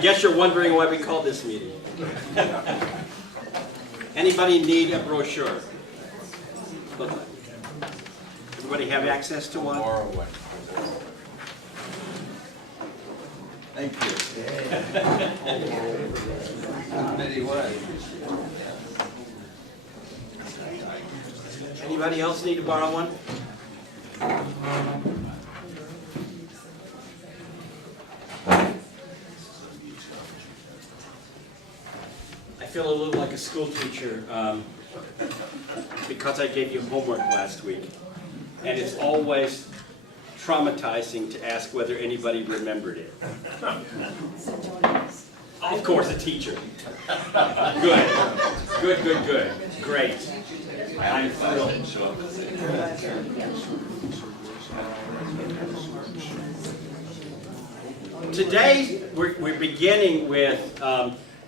guess you're wondering why we called this meeting. Anybody need a brochure? Everybody have access to one? Thank you. Many ways. Anybody else need to borrow one? I feel a little like a school teacher because I gave you homework last week. And it's always traumatizing to ask whether anybody remembered it. Of course, a teacher. Good. Good, good, good. Great. I'm thrilled. Today, we're beginning with,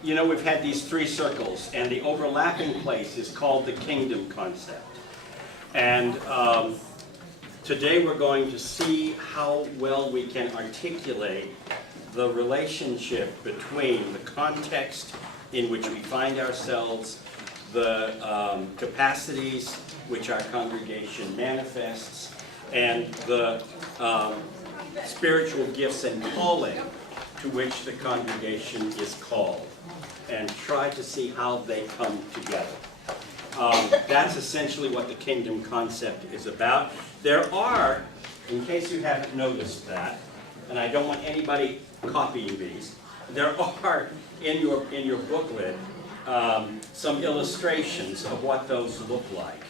you know, we've had these three circles, and the overlapping place is called the kingdom concept. And today we're going to see how well we can articulate the relationship between the context in which we find ourselves, the capacities which our congregation manifests, and the spiritual gifts and calling to which the congregation is called, and try to see how they come together. That's essentially what the kingdom concept is about. There are, in case you haven't noticed that, and I don't want anybody copying these, there are in your booklet some illustrations of what those look like.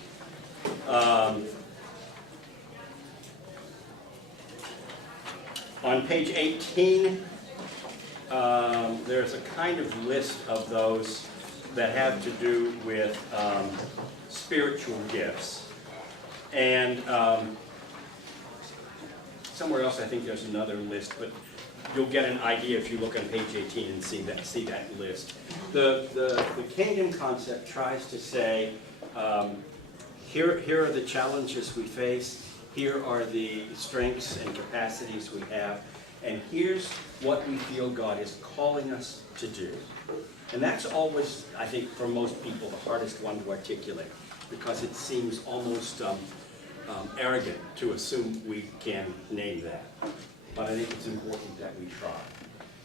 On page 18, there's a kind of list of those that have to do with spiritual gifts. And somewhere else I think there's another list, but you'll get an idea if you look on page 18 and see that list. The kingdom concept tries to say, here are the challenges we face, here are the strengths and capacities we have, and here's what we feel God is calling us to do. And that's always, I think, for most people, the hardest one to articulate, because it seems almost arrogant to assume we can name that. But I think it's important that we try.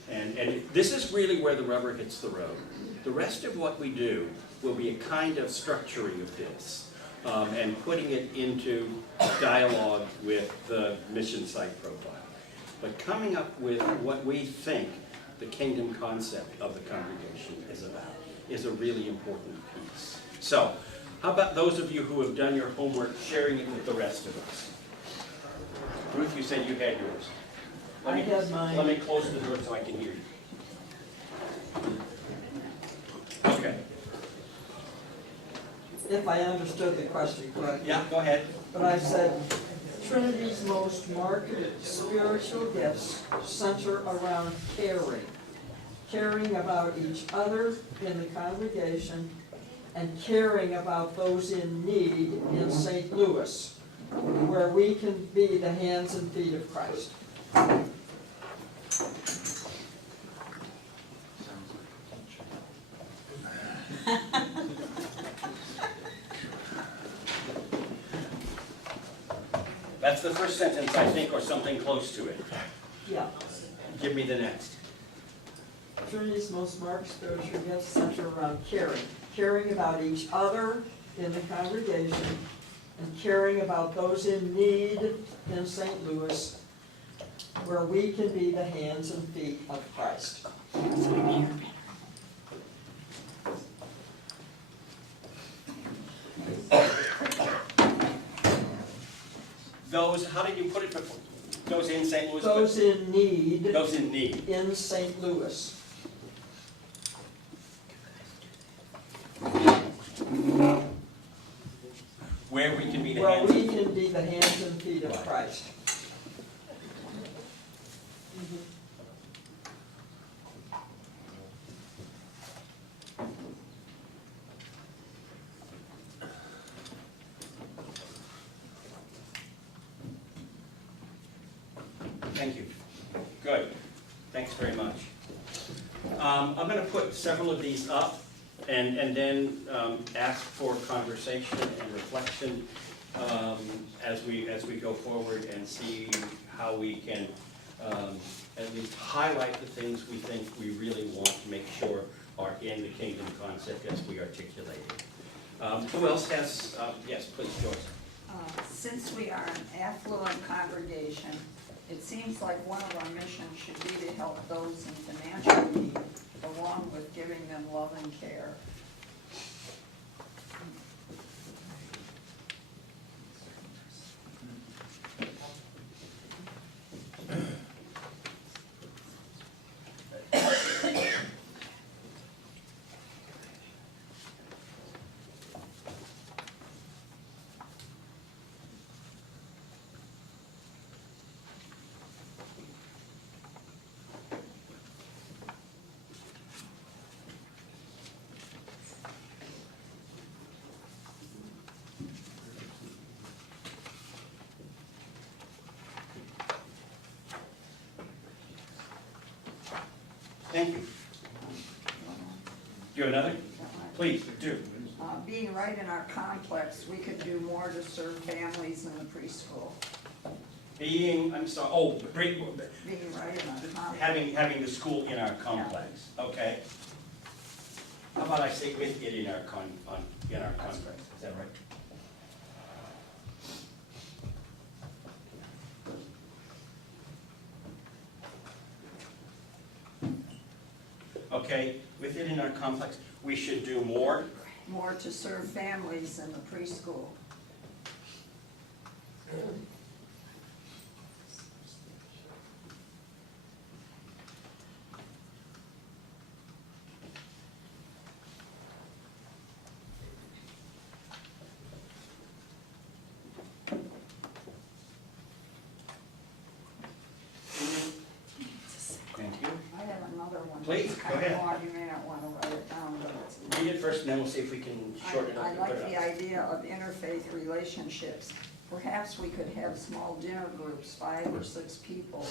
And this is really where the rubber hits the road. The rest of what we do will be a kind of structuring of this, and putting it into dialogue with the mission site profile. But coming up with what we think the kingdom concept of the congregation is about is a really important piece. So, how about those of you who have done your homework sharing it with the rest of us? Ruth, you said you had yours. I had mine. Let me close the door so I can hear you. Okay. If I understood the question correctly. Yeah, go ahead. But I said, Trinity's most marked spiritual gifts center around caring. Caring about each other in the congregation and caring about those in need in St. Louis, where we can be the hands and feet of Christ. That's the first sentence, I think, or something close to it. Yeah. Give me the next. Trinity's most marked spiritual gifts center around caring. Caring about each other in the congregation and caring about those in need in St. Louis, where we can be the hands and feet of Christ. Those, how did you put it before? Those in St. Louis? Those in need Those in need. in St. Louis. Where we can be the Where hands. we can be the hands and feet of Christ. Thank you. Good. Thanks very much. I'm gonna put several of these up and then ask for conversation and reflection as we go forward and see how we can at least highlight the things we think we really want to make sure are in the kingdom concept as we articulate it. Who else has, yes, please, Joyce. Since we are an affluent congregation, it seems like one of our missions should be to help those in financial need, along with giving them love and care. Thank you. Do you have another? Please, do. Being right in our complex, we could do more to serve families in the preschool. Being, I'm sorry, oh, Being right in our complex. having the school in our complex, okay? How about I say with it in our complex, is that right? Okay, with it in our complex, we should do more. More to serve families in the preschool. Thank you. I have another one. Please, It's go kind of ahead. long. You may not want to write it down, but it's. Read it first, and then we'll see if we can shorten it up I and put like it the up. idea of interfaith relationships. Perhaps we could have small dinner groups, 5 or 6 people,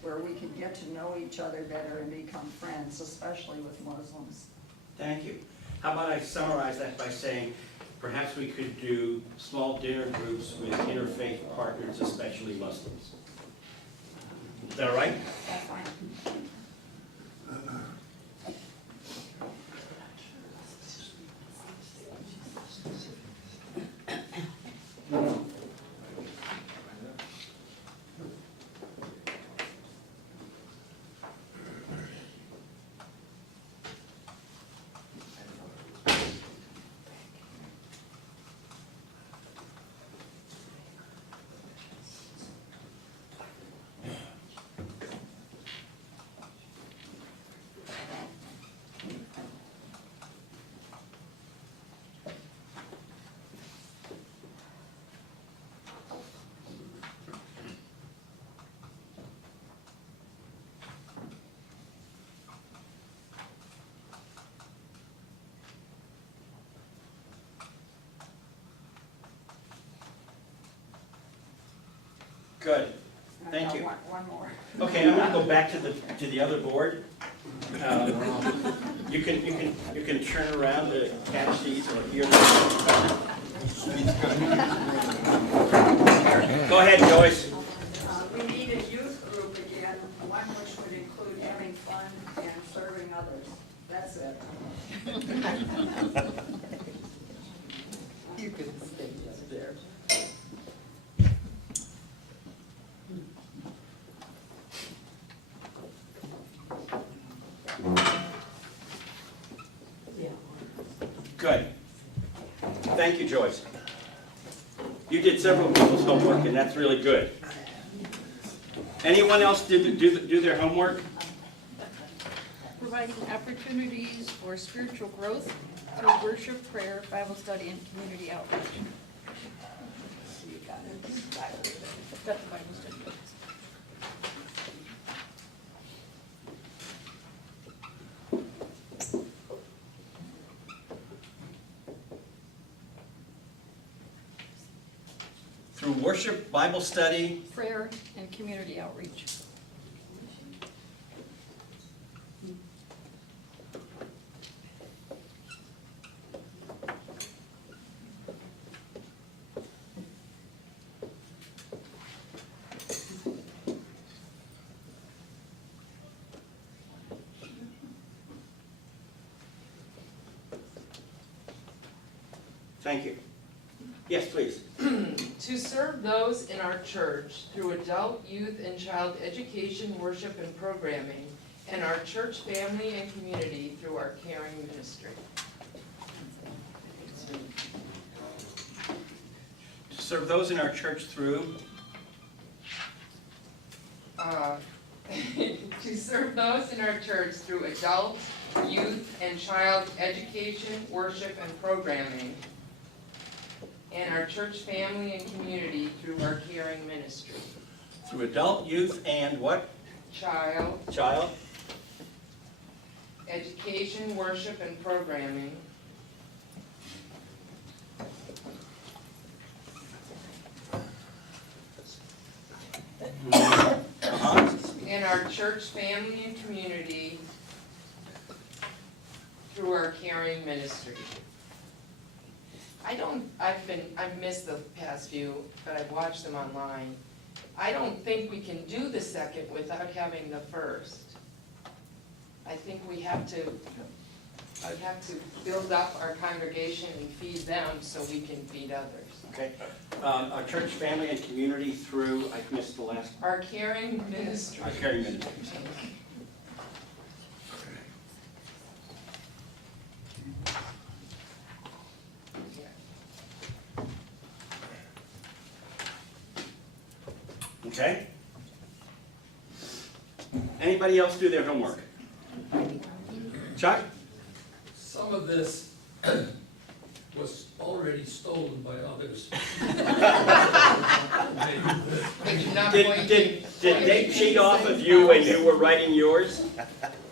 where we could get to know each other better and become friends, especially with Muslims. Thank you. How about I summarize that by saying, perhaps we could do small dinner groups with interfaith partners, especially Muslims. Is that all right? That's fine. Good. I Thank got you. One more. Okay, I'm gonna go back to the other board. You can turn around to catch these or hear them. Go ahead, Joyce. We need a youth group again, one which would include having fun and serving others. That's it. You can stay just there. Good. Thank you, Joyce. You did several people's homework, and that's really good. Anyone else do their homework? Providing opportunities for spiritual growth through worship, prayer, Bible study, and community outreach. You got it. I've got the Bible study. Through worship, Bible study, Prayer and community outreach. Thank you. Yes, please. To serve those in our church through adult, youth, and child education, worship, and programming, and our church family and community through our caring ministry. To serve those in our church through, To serve those in our church through adult, youth, and child education, worship, and programming, and our church family and community through our caring ministry. through adult, youth, and what? Child, Child? education, worship, and programming, Uh-huh. and our church family and community through our caring ministry. I've missed the past few, but I've watched them online. I don't think we can do the second without having the first. I think I'd have to build up our congregation and feed them so we can feed others. Okay. Our church family and community through, I missed the last, Our caring ministry. our caring ministries. Okay? Anybody else do their homework? Chuck? Some of this was already stolen by others. But you're not going Did they cheat off of you when you were writing yours?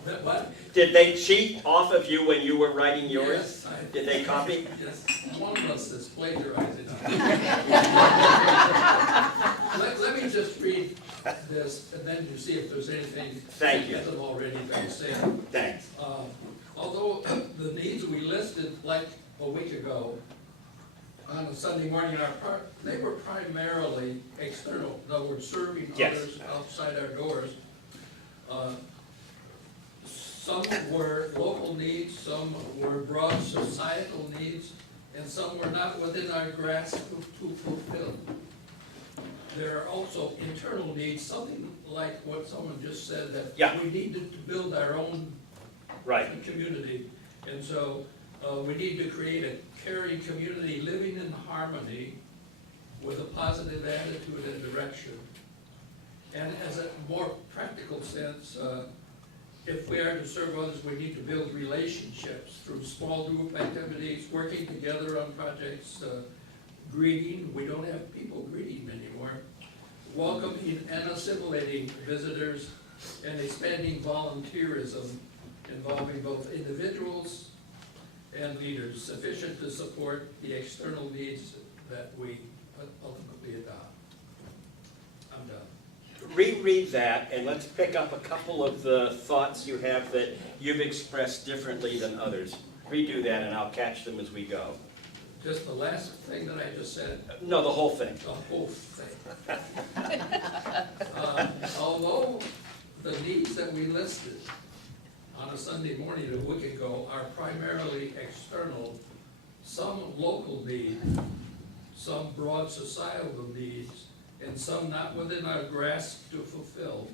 That what? Did they cheat off of you when you were writing yours? Yes, Did they copy? Yes, one of us is plagiarizing. Let me just read this, and then you see if there's anything Thank you. that I've already been said. Thanks. Although the needs we listed like a week ago on a Sunday morning in our park, they were primarily external. In other words, serving Yes. others outside our doors. Some were local needs, some were broad societal needs, and some were not within our grasp to fulfill. There are also internal needs, something like what someone just said, that Yeah. we needed to build our own Right. community. And so we need to create a caring community living in harmony with a positive attitude and direction. And as a more practical sense, if we are to serve others, we need to build relationships through small group activities, working together on projects, greeting, we don't have people greeting anymore, welcoming and assimilating visitors, and expanding volunteerism involving both individuals and leaders, sufficient to support the external needs that we ultimately adopt. I'm done. Reread that, and let's pick up a couple of the thoughts you have that you've expressed differently than others. Redo that, and I'll catch them as we go. Just the last thing that I just said, No, the whole thing. the whole thing. Although the needs that we listed on a Sunday morning a week ago are primarily external, some local needs, some broad societal needs, and some not within our grasp to fulfill,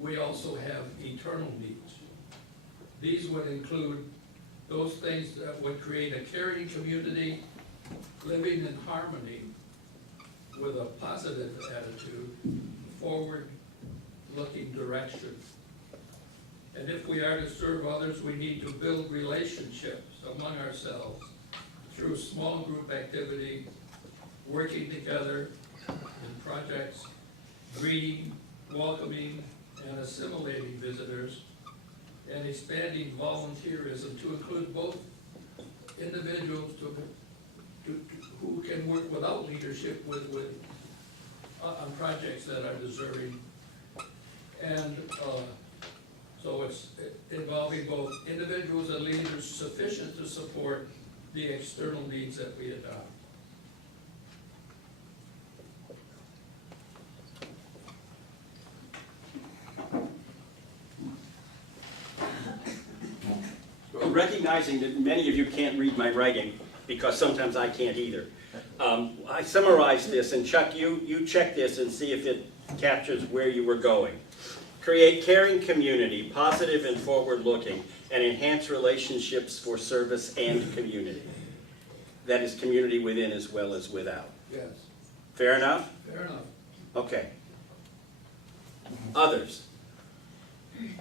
we also have eternal needs. These would include those things that would create a caring community, living in harmony with a positive attitude, forward-looking direction. And if we are to serve others, we need to build relationships among ourselves through small group activity, working together in projects, greeting, welcoming, and assimilating visitors, and expanding volunteerism to include both individuals who can work without leadership on projects that are deserving. And so it's involving both individuals and leaders sufficient to support the external needs that we adopt. Recognizing that many of you can't read my writing, because sometimes I can't either. I summarized this, and Chuck, you check this and see if it captures where you were going. Create caring community, positive and forward-looking, and enhance relationships for service and community. That is community within as well as without. Yes, Fair enough? fair enough. Okay. Others?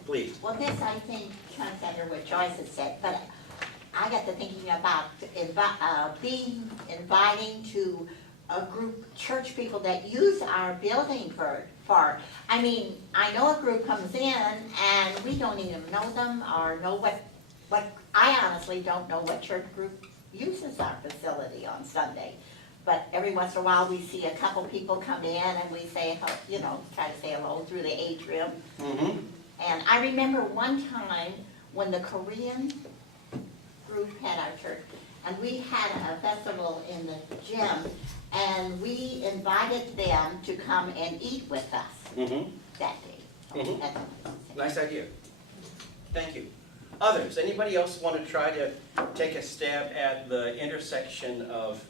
Please. Well, this, I think, comes under what Joyce has said, but I got to thinking about inviting to a group, church people that use our building for, I mean, I know a group comes in and we don't even know them or know what, I honestly don't know what church group uses our facility on Sunday. But every once in a while, we see a couple people come in and we say, you know, try to say hello through the atrium. Mm-hmm. And I remember one time when the Korean group had our church, and we had a festival in the gym, and we invited them to come and eat with us Mm-hmm. that day. Mhm. That's what I was saying. Nice idea. Thank you. Others? Anybody else want to try to take a stab at the intersection of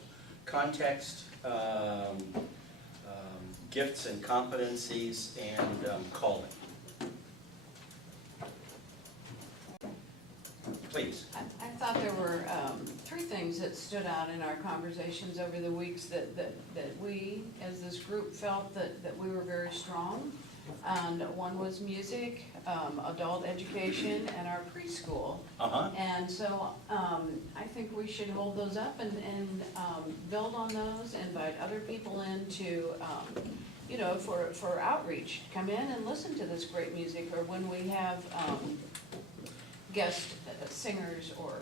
context, gifts and competencies, and calling? Please. I thought there were three things that stood out in our conversations over the weeks that we, as this group, felt that we were very strong. And one was music, adult education, and our preschool. Uh-huh. And so I think we should hold those up and build on those, invite other people in to, you know, for outreach. Come in and listen to this great music, or when we have guest singers or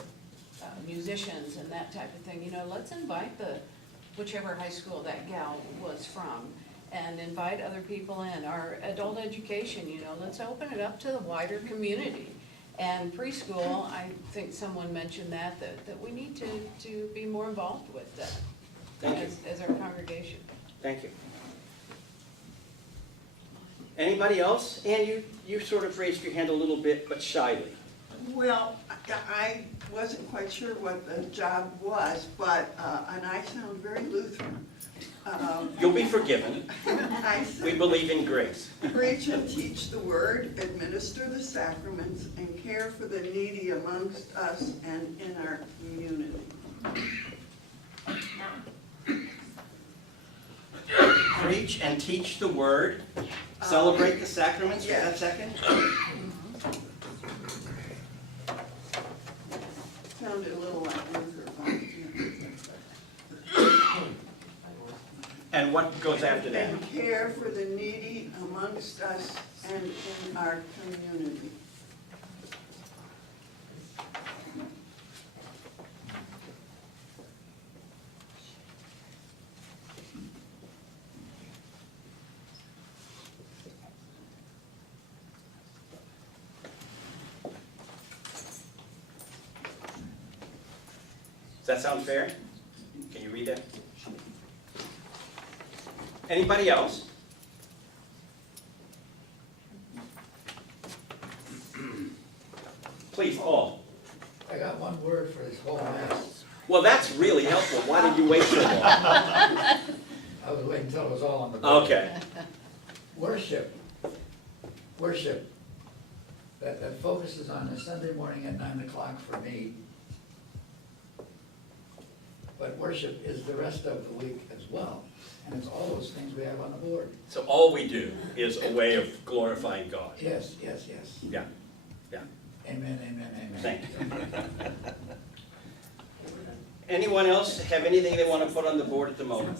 musicians and that type of thing, you know, let's invite whichever high school that gal was from, and invite other people in. Our adult education, you know, let's open it up to the wider community. And preschool, I think someone mentioned that we need to be more involved with that Thank you. as our congregation. Thank you. Anybody else? Ann, you sort of raised your hand a little bit, but shyly. Well, I wasn't quite sure what the job was, but, and I sound very Lutheran. You'll be forgiven. I We said, believe in grace. preach and teach the word, administer the sacraments, and care for the needy amongst us and in our community. Preach and teach the word. Celebrate the sacraments for that yes. second. Sounded a little like Luther, but, And what goes after that? and care for the needy amongst us and in our community. Does that sound fair? Can you read that? Anybody else? Please, Paul. I got one word for this whole mess. Well, that's really helpful. Why did you wait so long? I was waiting until it was all on the board. Okay. Worship. Worship. That focuses on a Sunday morning at 9 o'clock for me. But worship is the rest of the week as well. And it's all those things we have on the board. So all we do is a way of glorifying God. Yes, yes, yes. Yeah, yeah. Amen, amen, amen. Thank you. Anyone else have anything they want to put on the board at the moment?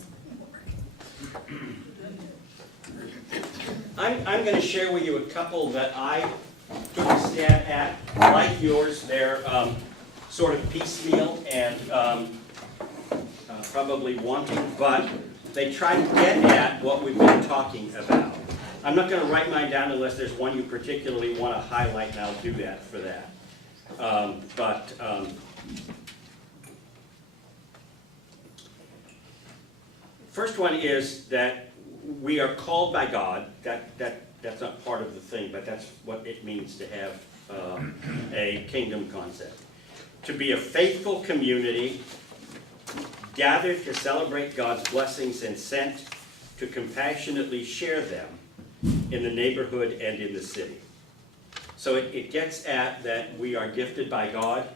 I'm going to share with you a couple that I took a stab at. Like yours, they're sort of piecemeal and probably wanting, but they try to get at what we've been talking about. I'm not going to write mine down unless there's one you particularly want to highlight, and I'll do that for that. First one is that we are called by God. That's not part of the thing, but that's what it means to have a kingdom concept. To be a faithful community gathered to celebrate God's blessings and sent to compassionately share them in the neighborhood and in the city. So it gets at that we are gifted by God,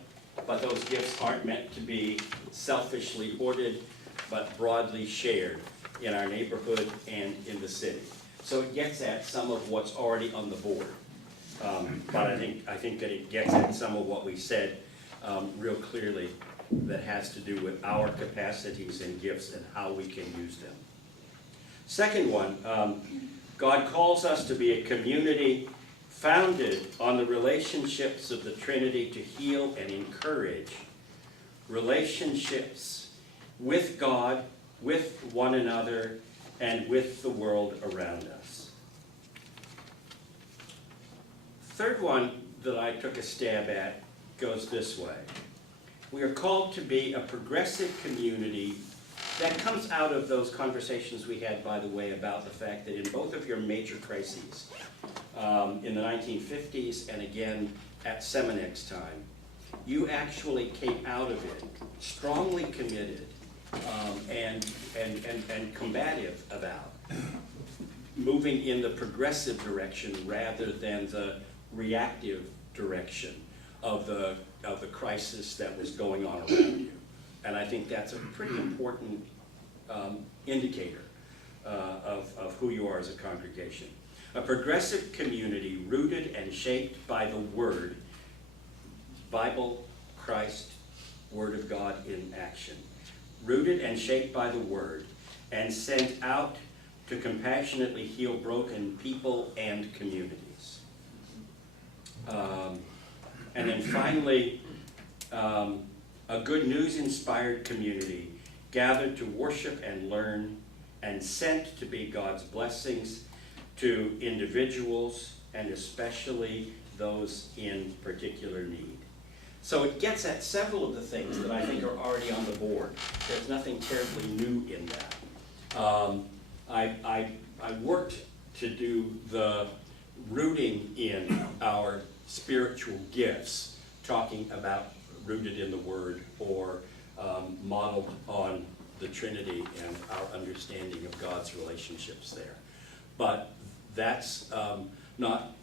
but those gifts aren't meant to be selfishly hoarded, but broadly shared in our neighborhood and in the city. So it gets at some of what's already on the board. But I think that it gets at some of what we said real clearly, that has to do with our capacities and gifts and how we can use them. Second one, God calls us to be a community founded on the relationships of the Trinity to heal and encourage relationships with God, with one another, and with the world around us. Third one that I took a stab at goes this way. We are called to be a progressive community. That comes out of those conversations we had, by the way, about the fact that in both of your major crises, in the 1950s and again at Seminek's time, you actually came out of it strongly committed and combative about moving in the progressive direction rather than the reactive direction of the crisis that was going on around you. And I think that's a pretty important indicator of who you are as a congregation. A progressive community rooted and shaped by the Word, Bible, Christ, Word of God in action. Rooted and shaped by the Word and sent out to compassionately heal broken people and communities. And then finally, a good news-inspired community gathered to worship and learn and sent to be God's blessings to individuals and especially those in particular need. So it gets at several of the things that I think are already on the board. There's nothing terribly new in that. I worked to do the rooting in our spiritual gifts, talking about rooted in the Word or modeled on the Trinity and our understanding of God's relationships there. But that's not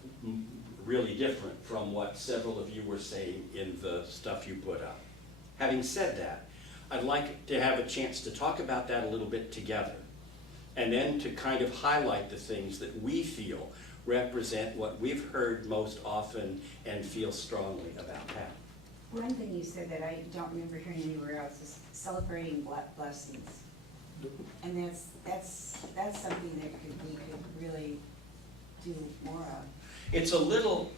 really different from what several of you were saying in the stuff you put up. Having said that, I'd like to have a chance to talk about that a little bit together, and then to kind of highlight the things that we feel represent what we've heard most often and feel strongly about that. One thing you said that I don't remember hearing anywhere else is celebrating blessings. And that's something that we could really do more of. It's a little,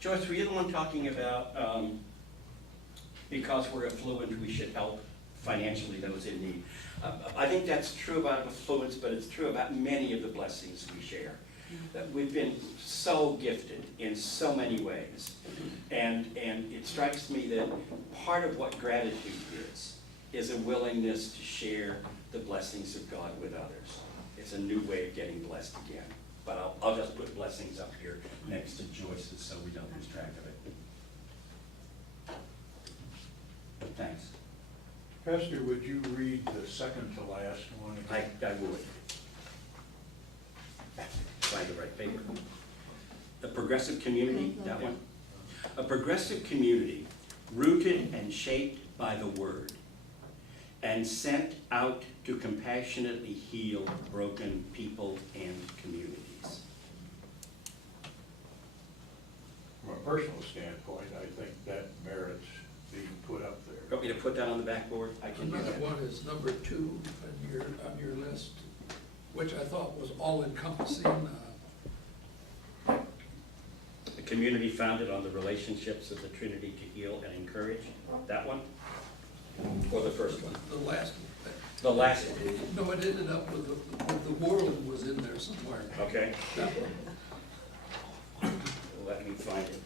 Joyce, were you the one talking about because we're affluent, we should help financially those in need? I think that's true about affluence, but it's true about many of the blessings we share. That we've been so gifted in so many ways. And it strikes me that part of what gratitude is a willingness to share the blessings of God with others. It's a new way of getting blessed again. But I'll just put blessings up here next to Joyce's so we don't lose track of it. Thanks. Pastor, would you read the second to last one? I would. Find the right paper. The progressive community, that one. A progressive community rooted and shaped by the Word and sent out to compassionately heal broken people and communities. From a personal standpoint, I think that merits being put up there. Want me to put that on the backboard? I can do Another that. one is number 2 on your list, which I thought was all-encompassing. The community founded on the relationships of the Trinity to heal and encourage. That one? Or the first one? The last one. The last one. No, it ended up with the world was in there somewhere. Okay. That one. Let me find it.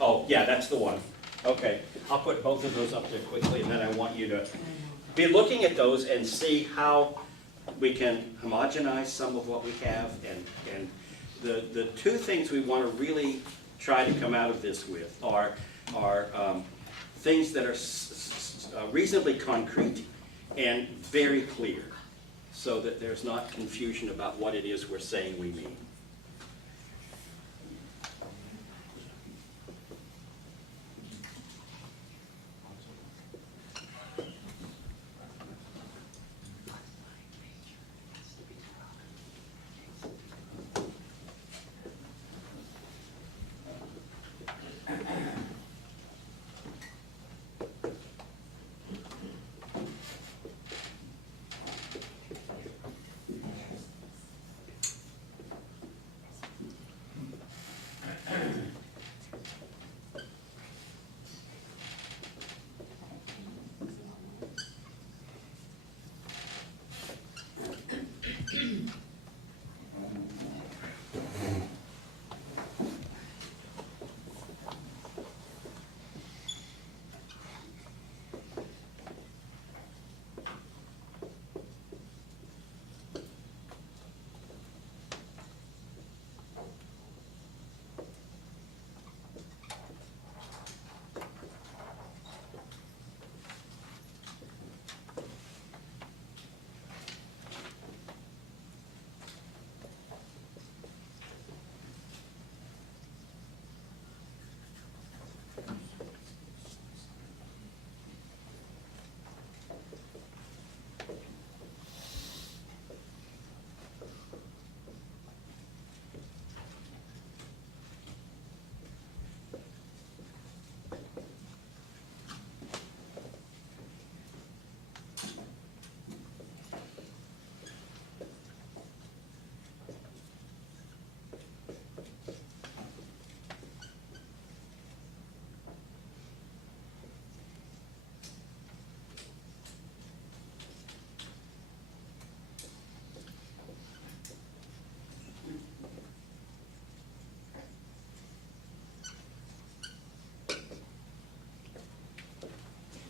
Oh, yeah, that's the one. Okay, I'll put both of those up there quickly, and then I want you to be looking at those and see how we can homogenize some of what we have. And the two things we want to really try to come out of this with are things that are reasonably concrete and very clear, so that there's not confusion about what it is we're saying we mean.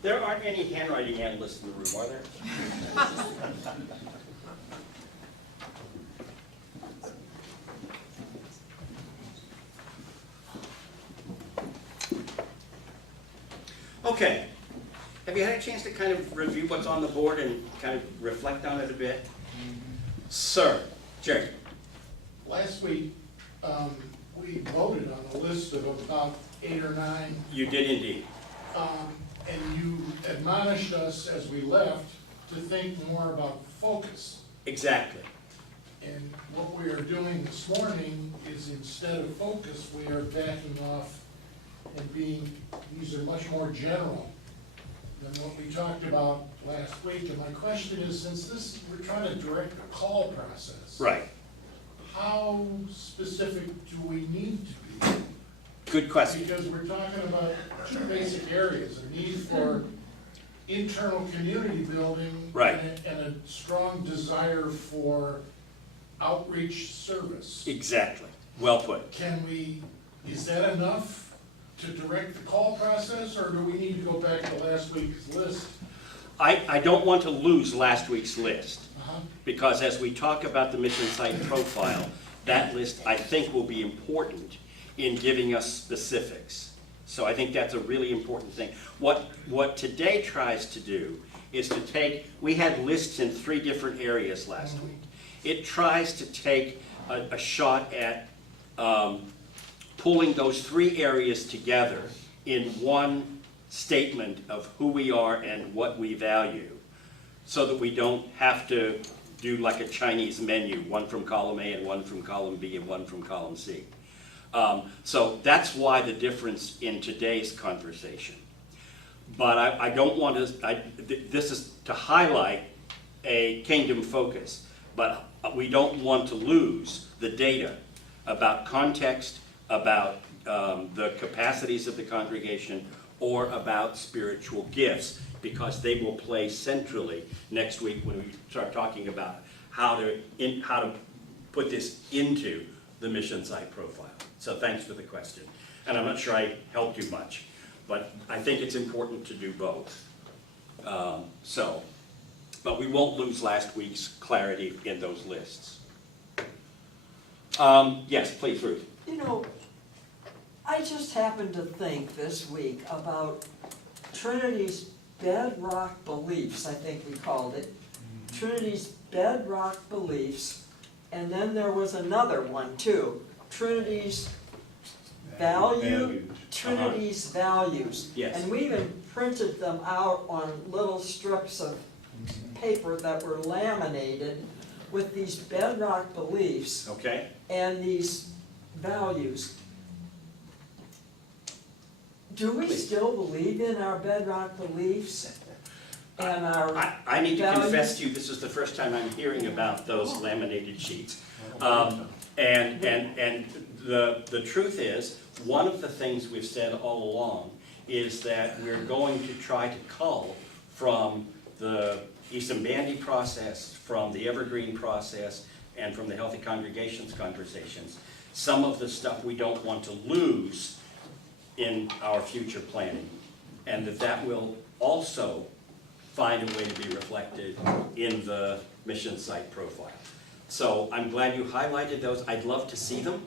There aren't any handwriting analysts in the room, are there? Okay. Have you had a chance to kind of review what's on the board and kind of reflect on it a bit? Sir, Jerry. Last week, we voted on a list of about 8 or 9. You did indeed. And you admonished us as we left to think more about focus. Exactly. And what we are doing this morning is instead of focus, we are backing off and these are much more general than what we talked about last week. And my question is, since we're trying to direct a call process. Right. How specific do we need to be? Good question. Because we're talking about 2 basic areas, a need for internal community building. Right. And a strong desire for outreach service. Exactly. Well put. Is that enough to direct the call process, or do we need to go back to last week's list? I don't want to lose last week's list, Uh-huh. because as we talk about the mission site profile, that list, I think, will be important in giving us specifics. So I think that's a really important thing. What today tries to do is to take, we had lists in 3 different areas last week. It tries to take a shot at pulling those 3 areas together in one statement of who we are and what we value, so that we don't have to do like a Chinese menu, one from column A and one from column B and one from column C. So that's why the difference in today's conversation. But I don't want to, this is to highlight a kingdom focus, but we don't want to lose the data about context, about the capacities of the congregation, or about spiritual gifts, because they will play centrally next week when we start talking about how to put this into the mission site profile. So thanks for the question. And I'm not sure I helped you much, but I think it's important to do both. But we won't lose last week's clarity in those lists. Yes, please, Ruth. You know, I just happened to think this week about Trinity's bedrock beliefs, I think we called it. Trinity's bedrock beliefs, and then there was another one too, Trinity's Values. Trinity's values. Yes. And we even printed them out on little strips of paper that were laminated with these bedrock beliefs Okay? and these values. Do we Please. still believe in our bedrock beliefs and our I need to values? confess to you, this is the first time I'm hearing about those laminated sheets. And the truth is, one of the things we've said all along is that we're going to try to cull from the Eastham Bandy process, from the Evergreen process, and from the Healthy Congregations conversations, some of the stuff we don't want to lose in our future planning. And that will also find a way to be reflected in the mission site profile. So I'm glad you highlighted those. I'd love to see them.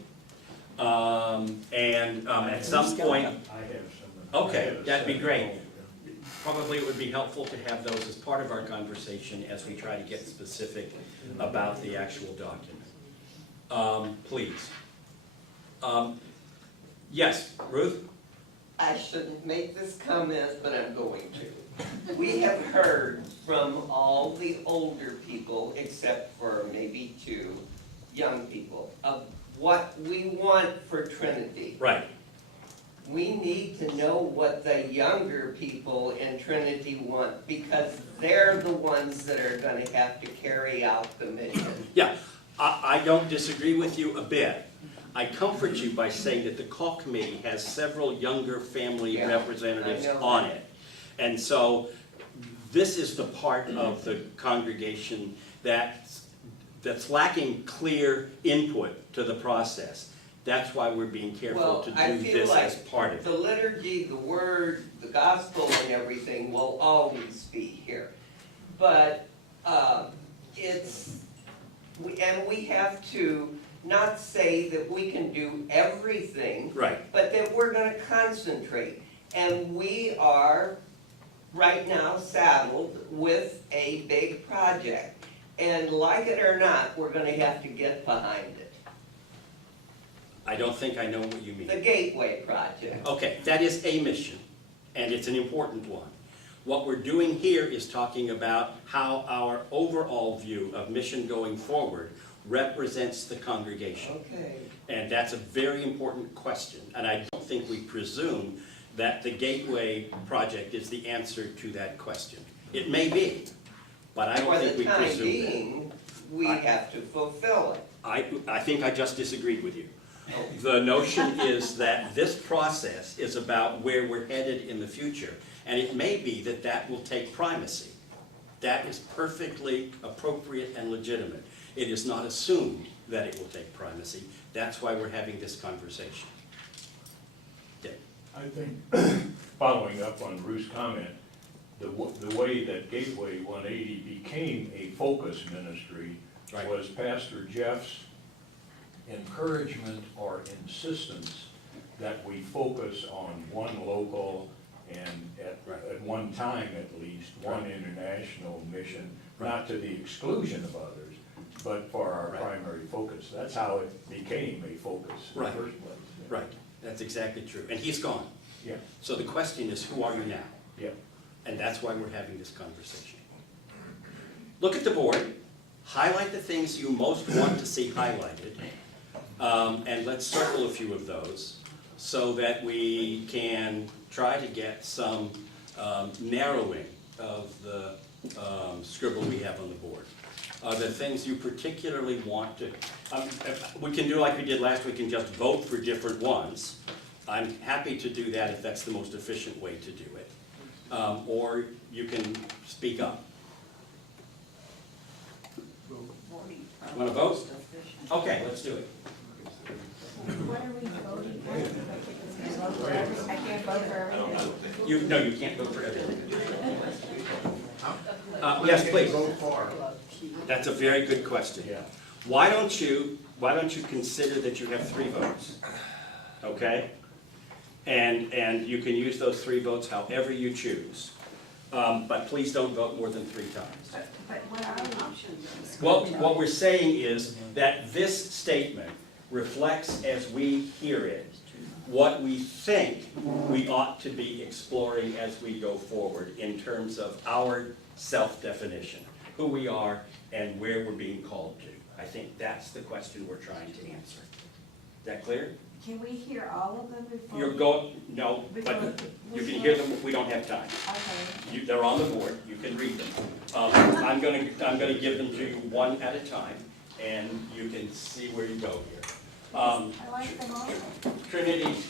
At some point, I have some. okay, that'd be great. Probably it would be helpful to have those as part of our conversation as we try to get specific about the actual document. Please. Yes, Ruth? I shouldn't make this comment, but I'm going to. We have heard from all the older people, except for maybe 2 young people, of what we want for Trinity. Right. We need to know what the younger people in Trinity want, because they're the ones that are gonna have to carry out the mission. Yeah, I don't disagree with you a bit. I comfort you by saying that the call committee has several younger family Yeah, representatives I know on that. it. And so this is the part of the congregation that's lacking clear input to the process. That's why we're being careful Well, to I do feel this like as part of it. the liturgy, the word, the gospel and everything will always be here. But, we have to not say that we can do everything, Right, but that we're gonna concentrate. And we are right now saddled with a big project. And like it or not, we're gonna have to get behind it. I don't think I know what you mean. The Gateway Project. Okay, that is a mission, and it's an important one. What we're doing here is talking about how our overall view of mission going forward represents the congregation. Okay. And that's a very important question, and I don't think we presume that the Gateway Project is the answer to that question. It may be, but I don't think we For the time presume that. being, we have to fulfill it. I think I just disagreed with you. The notion is that this process is about where we're headed in the future, and it may be that that will take primacy. That is perfectly appropriate and legitimate. It is not assumed that it will take primacy. That's why we're having this conversation. Yeah. I think, following up on Ruth's comment, the way that Gateway 180 became a focus ministry Right. was Pastor Jeff's encouragement or insistence that we focus on one local and at one time at least, one international mission, not to the exclusion of others, but for our Right. primary focus. That's how it became a focus in the Right. first place. Right, that's exactly true. And he's gone. Yeah, So the question is, who are you now? yeah. And that's why we're having this conversation. Look at the board, highlight the things you most want to see highlighted, and let's circle a few of those so that we can try to get some narrowing of the scribble we have on the board. The things you particularly want to, we can do like we did last week and just vote for different ones. I'm happy to do that if that's the most efficient way to do it. Or you can speak up. Want to vote? Okay, let's do it. What are we voting for? I can't vote for everything. No, you can't vote for everything. Yes, please. That's a very good question. Yeah. Why don't you consider that you have 3 votes? Okay? And you can use those 3 votes however you choose. But please don't vote more than 3 times. But what are the options? What we're saying is that this statement reflects, as we hear it, what we think we ought to be exploring as we go forward in terms of our self-definition, who we are and where we're being called to. I think that's the question we're trying to answer. Is that clear? Can we hear all of them before? You're going, no, but you can hear them, we don't have time. Okay. They're on the board, you can read them. I'm gonna give them to you one at a time, and you can see where you go here. I like them all. Trinity's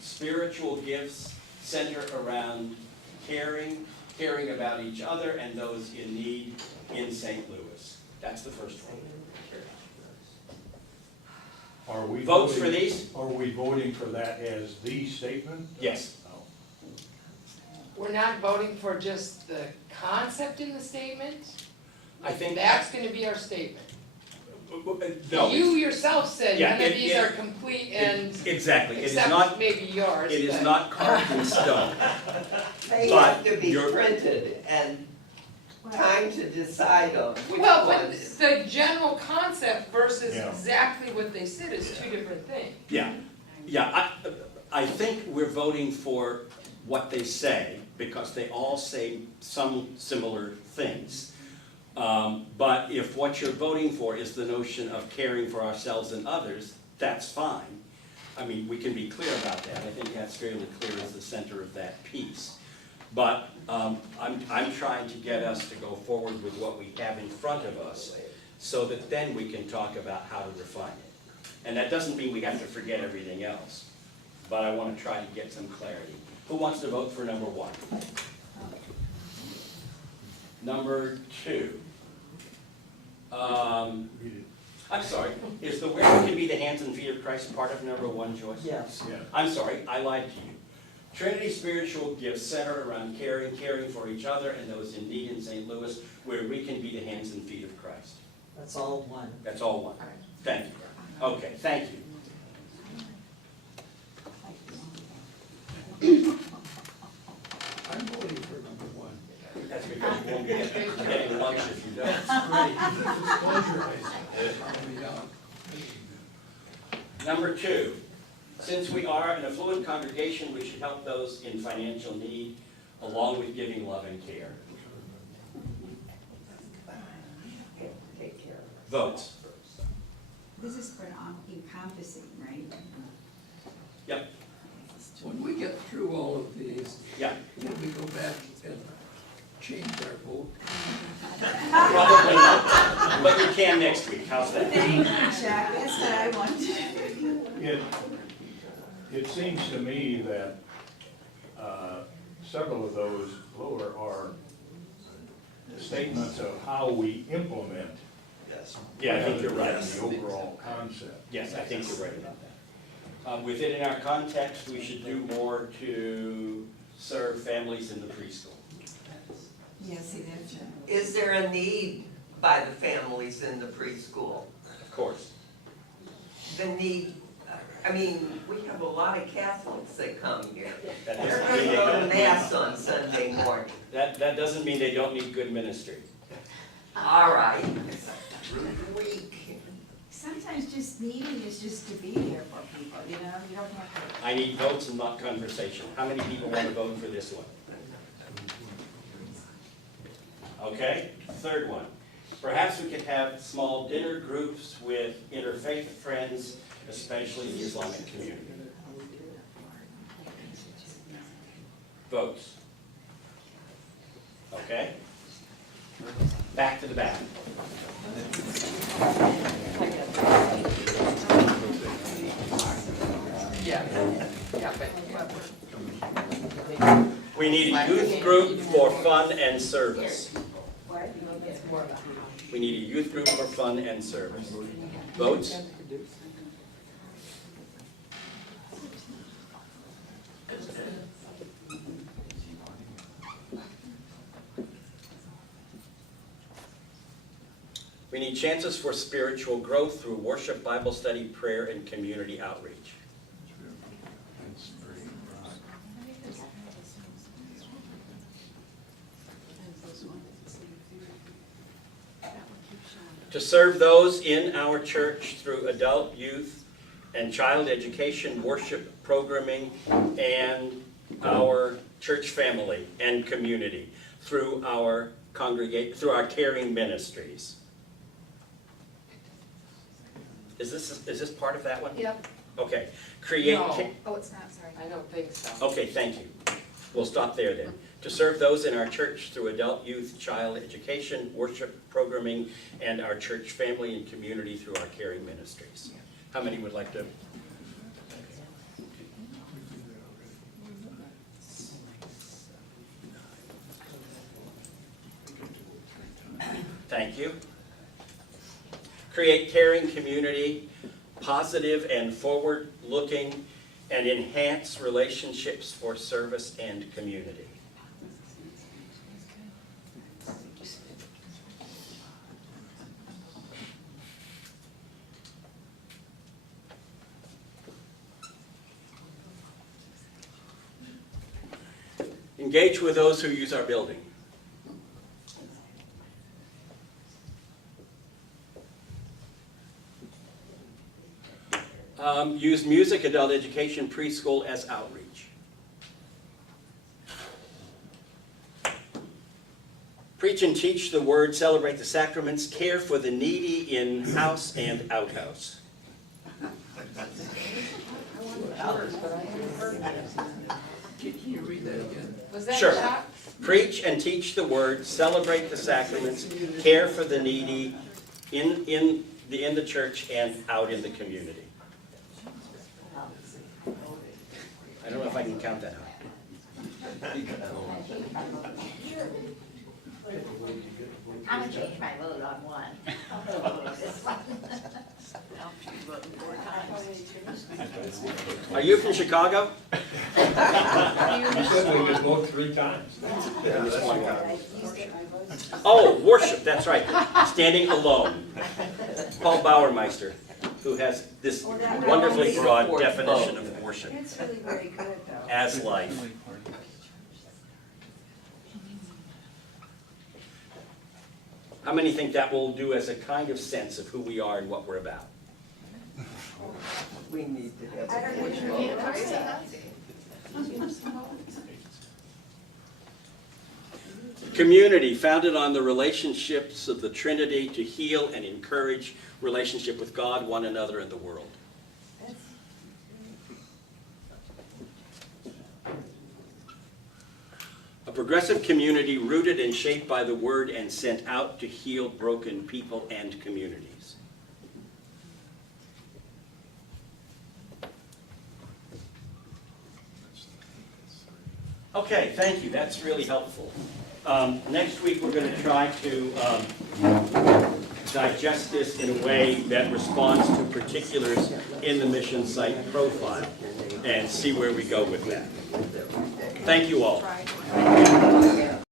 spiritual gifts center around caring about each other and those in need in St. Louis. That's the first one. Are we Votes for voting- these? Are we voting for that as the statement? Yes. No. We're not voting for just the concept in the statement? I think- That's gonna be our statement. No. You yourself said Yeah, none of it- these it- are complete and, Exactly. It is except not, maybe yours, it is but- not carved in stone. They But have to be you're- printed and time to decide on which Well, but ones. the general concept versus Yeah. exactly what they said is two different things. Yeah, I think we're voting for what they say, because they all say some similar things. But if what you're voting for is the notion of caring for ourselves and others, that's fine. I mean, we can be clear about that. I think that's fairly clear as the center of that piece. But I'm trying to get us to go forward with what we have in front of us, so that then we can talk about how to refine it. And that doesn't mean we have to forget everything else, but I want to try to get some clarity. Who wants to vote for number 1? Number 2. I'm sorry, is the where we can be the hands and feet of Christ part of number 1, Joyce? Yes. Yeah. I'm sorry, I lied to you. Trinity spiritual gifts center around caring for each other and those in need in St. Louis, where we can be the hands and feet of Christ. That's all one. That's all one. Thank you. Okay, thank you. I'm voting for number 1. That's because you won't be getting lunch if you don't. Right, if it's pleasure, I probably don't. Number 2, since we are an affluent congregation, we should help those in financial need, along with giving love and care. Take care. Votes. This is for encompassing, right? Yep, When we get through all of these, yeah, can we go back and change our vote? probably not, but we can next week, how's that? Thank you, Chuck, that's what I wanted. It seems to me that several of those lower are statements of how we implement. Yeah, I think you're right. rather than the overall concept. Yes, I think you're right about that. Within our context, we should do more to serve families in the preschool. Yeah, see, that's, Is there a need by the families in the preschool? Of course. The need, I mean, we have a lot of Catholics that come here. That They're doesn't gonna mean they go to don't mass need, on Sunday morning. that doesn't mean they don't need good ministry. All right. Week. sometimes just needing is just to be there for people, you know, you don't have to. I need votes and not conversation. How many people want to vote for this one? Okay, third one. Perhaps we could have small dinner groups with interfaith friends, especially the Islamic community. Votes. Okay? Back to the back. We need a youth group for fun and service. We need a youth group for fun and service. Votes? We need chances for spiritual growth through worship, Bible study, prayer, and community outreach. To serve those in our church through adult, youth, and child education, worship programming, and our church family and community through our caring ministries. Is this part of that one? Yep. Okay. Create. No. Oh, it's not, sorry. I don't think so. Okay, thank you. We'll stop there then. To serve those in our church through adult, youth, child education, worship programming, and our church family and community through our caring ministries. How many would like to? Thank you. Create caring community, positive and forward-looking, and enhance relationships for service and community. Engage with those who use our building. Use music, adult education, preschool as outreach. Preach and teach the word, celebrate the sacraments, care for the needy in house and outhouse. Can you read that again? Was that Sure. Chuck? Preach and teach the word, celebrate the sacraments, care for the needy in the church and out in the community. I don't know if I can count that high. I'm gonna change my vote on one. Are you from Chicago? You said we could vote 3 times. Oh, worship, that's right. Standing alone. Paul Bauermeister, who has this wonderfully broad definition of worship It's really very good, though. as life. How many think that will do as a kind of sense of who we are and what we're about? We need to have I heard a what push you mean. vote. Community founded on the relationships of the Trinity to heal and encourage relationship with God, one another, and the world. A progressive community rooted and shaped by the Word and sent out to heal broken people and communities. Okay, thank you. That's really helpful. Next week, we're going to try to digest this in a way that responds to particulars in the mission site profile and see where we go with that. Thank you all.